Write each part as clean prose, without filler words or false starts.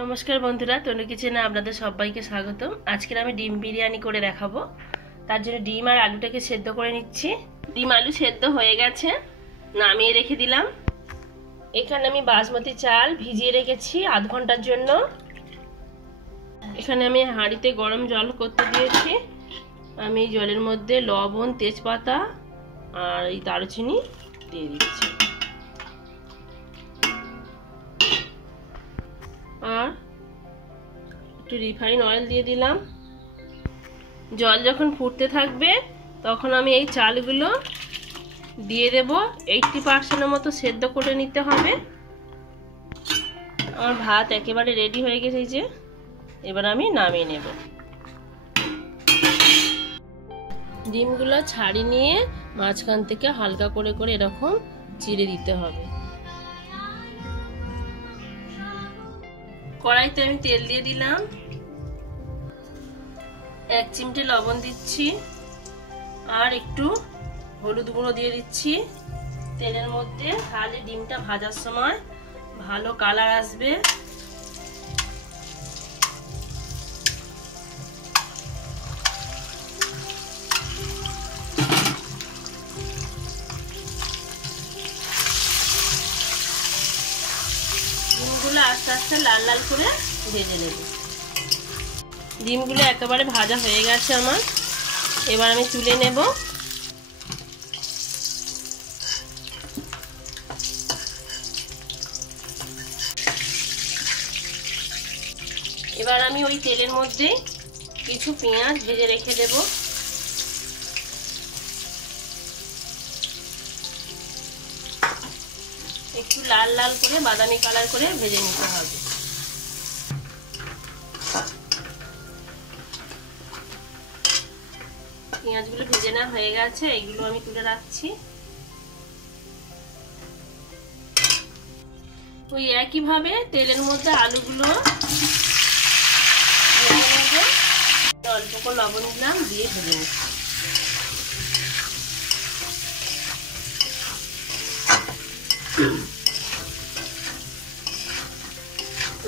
নমস্কার বন্ধুরা, তনু কিচেনে আপনাদের সবাইকে স্বাগতম। আজকে আমি ডিম বিরিয়ানি করে দেখাবো। তার জন্য ডিম আর আলুটাকে সেদ্ধ করে নিচ্ছি। ডিম আলু সেদ্ধ হয়ে গেছে, নামিয়ে রেখে দিলাম। এখানে আমি বাসমতি চাল ভিজিয়ে রেখেছি আধ ঘন্টার জন্য। এখানে আমি হাঁড়িতে গরম জল করতে দিয়েছি। আমি জলের মধ্যে লবণ, তেজপাতা আর এই দারুচিনি দিয়ে দিচ্ছি। আর একটু রিফাইন অয়েল দিয়ে দিলাম। জল যখন ফুটতে থাকবে তখন আমি এই চালগুলো দিয়ে দেব। 80% মতো সেদ্ধ করে নিতে হবে। আমার ভাত একেবারে রেডি হয়ে গেছে। যে এবার আমি নামিয়ে নেব। ডিমগুলো ছাড়িয়ে নিয়ে মাঝখান থেকে হালকা করে করে এরকম চিড়ে দিতে হবে। কড়াইতে আমি তেল দিয়ে দিলাম। 1 চিমটে লবণ দিচ্ছি আর একটু হলুদ গুঁড়ো দিয়ে দিচ্ছি তেলের মধ্যে। তাহলে ডিমটা ভাজার সময় ভালো কালার আসবে। ডিমগুলো আস্তে আস্তে লাল লাল করে ভেজে নেব। ডিমগুলো একেবারে ভাজা হয়ে গেছে আমার। এবার আমি তুলে নেব। এবার আমি ওই তেলের মধ্যে কিছু পেঁয়াজ ভেজে রেখে দেব। একটু লাল লাল করে বাদামি কালার করে ভেজে নিতে হবে। পেঁয়াজগুলো ভেজে নেওয়া হয়ে গেছে, এগুলো আমি তুলে রাখছি। ওই একইভাবে তেলের মধ্যে আলুগুলো অল্প করে লবণ দিলাম, দিয়ে ভেজে নিচ্ছি।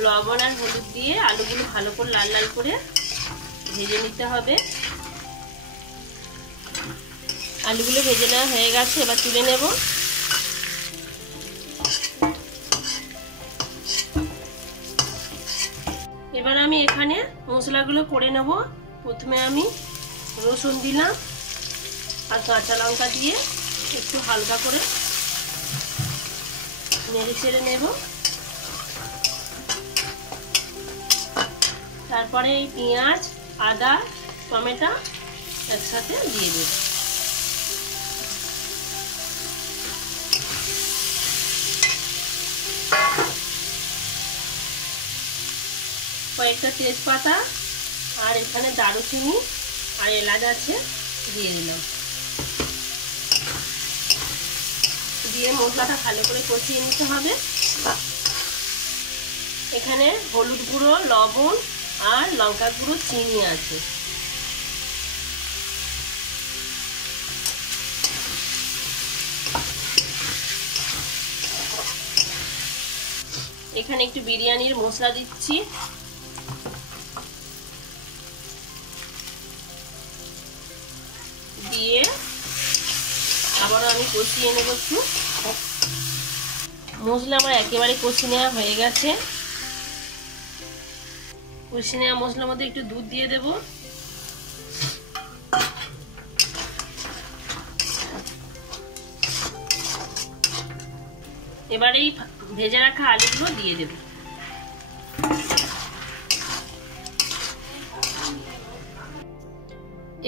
লবণ আর হলুদ দিয়ে আলুগুলো ভালো করে লাল লাল করে ভেজে নিতে হবে। আলুগুলো ভেজে নেওয়া হয়ে গেছে, এবার তুলে নেব। এবার আমি এখানে মশলাগুলো করে নেব। প্রথমে আমি রসুন দিলাম আর কাঁচা লঙ্কা দিয়ে একটু হালকা করে নেড়ে চেড়ে নেব। তারপরে এই পেঁয়াজ, আদা, টমেটো একসাথে দিয়ে দেব। কয়েকটা তেজপাতা আর এখানে দারুচিনি আর এলাচ আছে, দিয়ে দিলাম। দিয়ে মশলাটা ভালো করে কষিয়ে নিতে হবে। এখানে হলুদ গুঁড়ো, লবণ আর লঙ্কা গুঁড়ো, চিনি আছে। এখানে একটু বিরিয়ানির মশলা দিচ্ছি। দিয়ে আবারও আমি কষিয়ে নেব একটু। মশলা আমার একেবারে কষিয়ে নেওয়া হয়ে গেছে। কষিয়ে নেওয়া মশলার মধ্যে একটু দুধ দিয়ে দেব। এবার এই ভেজে রাখা আলুগুলো দিয়ে দেব।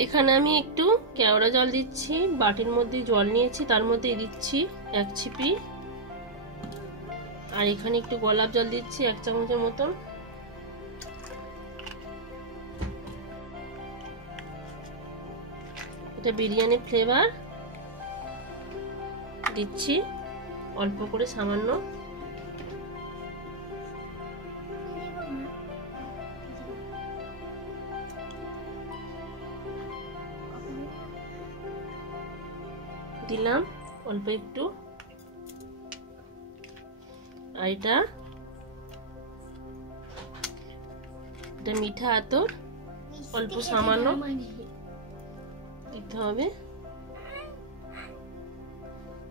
এখানে আমি একটু কেওড়া জল দিচ্ছি। বাটির মধ্যে জল নিয়েছি, তার মধ্যে দিচ্ছি 1 ছিপি। আর এখানে একটু গোলাপ জল দিচ্ছি 1 চামচের মতন। এটা বিরিয়ানির ফ্লেভার দিচ্ছি অল্প করে, সামান্য। দিলাম অল্প একটু। আর এটা একটা মিঠা আতর অল্প সামান্য দিতে হবে,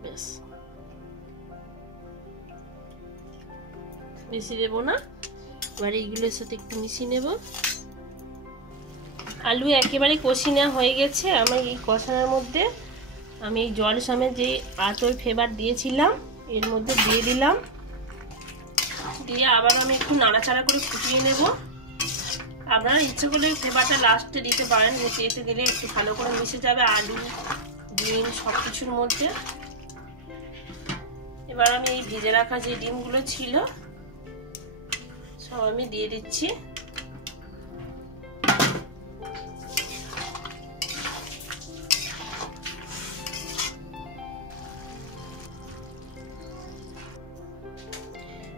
ব্যাস, বেশি দেবো না। এবার এইগুলোর সাথে একটু মিশিয়ে নেব। আলু একেবারে কষি নেওয়া হয়ে গেছে। আমি এই কষানোর মধ্যে আমি এই জল সমেত যে আতর ফেবার দিয়েছিলাম এর মধ্যে দিয়ে দিলাম, দিয়ে আবার আমি একটু নাড়াচাড়া করে ফুটিয়ে নেব। আপনারা ইচ্ছে করলে ফেবারটা লাস্টে দিতে পারেন, এতে দিলে একটু ভালো করে মিশে যাবে আলু ডিম সব কিছুর মধ্যে। এবার আমি এই ভেজে রাখা যে ডিমগুলো ছিল সব আমি দিয়ে দিচ্ছি।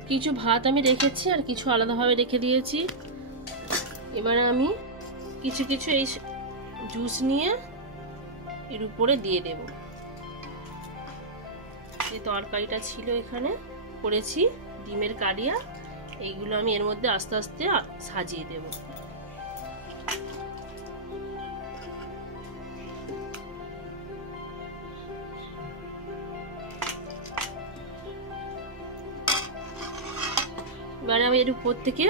কিছু ভাত আমি রেখেছি আর কিছু আলাদাভাবে রেখে দিয়েছি। এবারে আমি কিছু কিছু এই জুস নিয়ে এর উপরে দিয়ে দেব। যে তরকারিটা ছিল এখানে করেছি ডিমের কালিয়া, এইগুলো আমি এর মধ্যে আস্তে আস্তে সাজিয়ে দেব। এবারে আমি এর উপর থেকে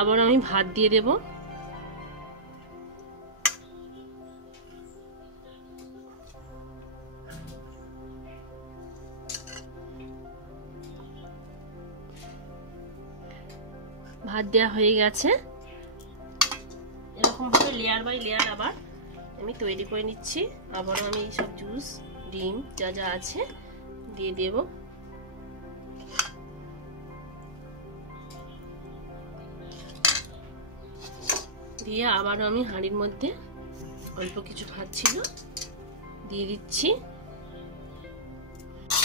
আবার আমি ভাত দিয়ে দেব। ভাত দেওয়া হয়ে গেছে। এরকম ভাবে লেয়ার বাই লেয়ার আবার আমি তৈরি করে নিচ্ছি। আবারও আমি এই সব জুস ডিম যা যা আছে দিয়ে দেব। দিয়ে আবারও আমি হাঁড়ির মধ্যে অল্প কিছু ভাত ছিল দিয়ে দিচ্ছি।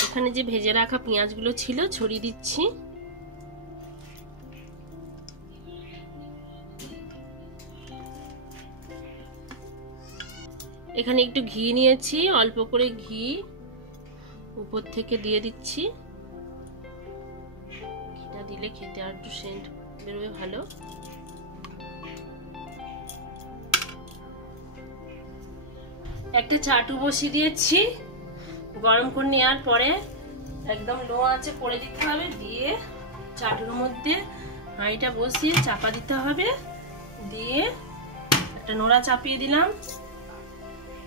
এখানে যে ভেজে রাখা পেঁয়াজগুলো ছিল ছড়িয়ে দিচ্ছি। এখানে একটু ঘি নিয়েছি, অল্প করে ঘি উপর থেকে দিয়ে দিচ্ছি। ঘিটা দিলে খেতে আর একটু সেন্ট বেরোবে ভালো। একটা চাটু বসিয়ে দিয়েছি, গরম করে নেওয়ার পরে একদম লো আঁচে করে দিতে হবে। দিয়ে চাটুর মধ্যে হাঁড়িটা বসিয়ে চাপা দিতে হবে। দিয়ে একটা নোড়া চাপিয়ে দিলাম।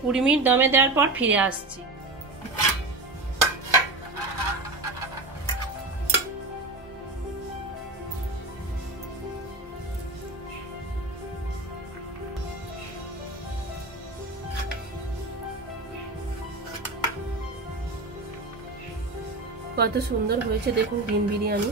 20 মিনিট দমে দেওয়ার পর ফিরে আসছি। কত সুন্দর হয়েছে দেখুন ডিম বিরিয়ানি।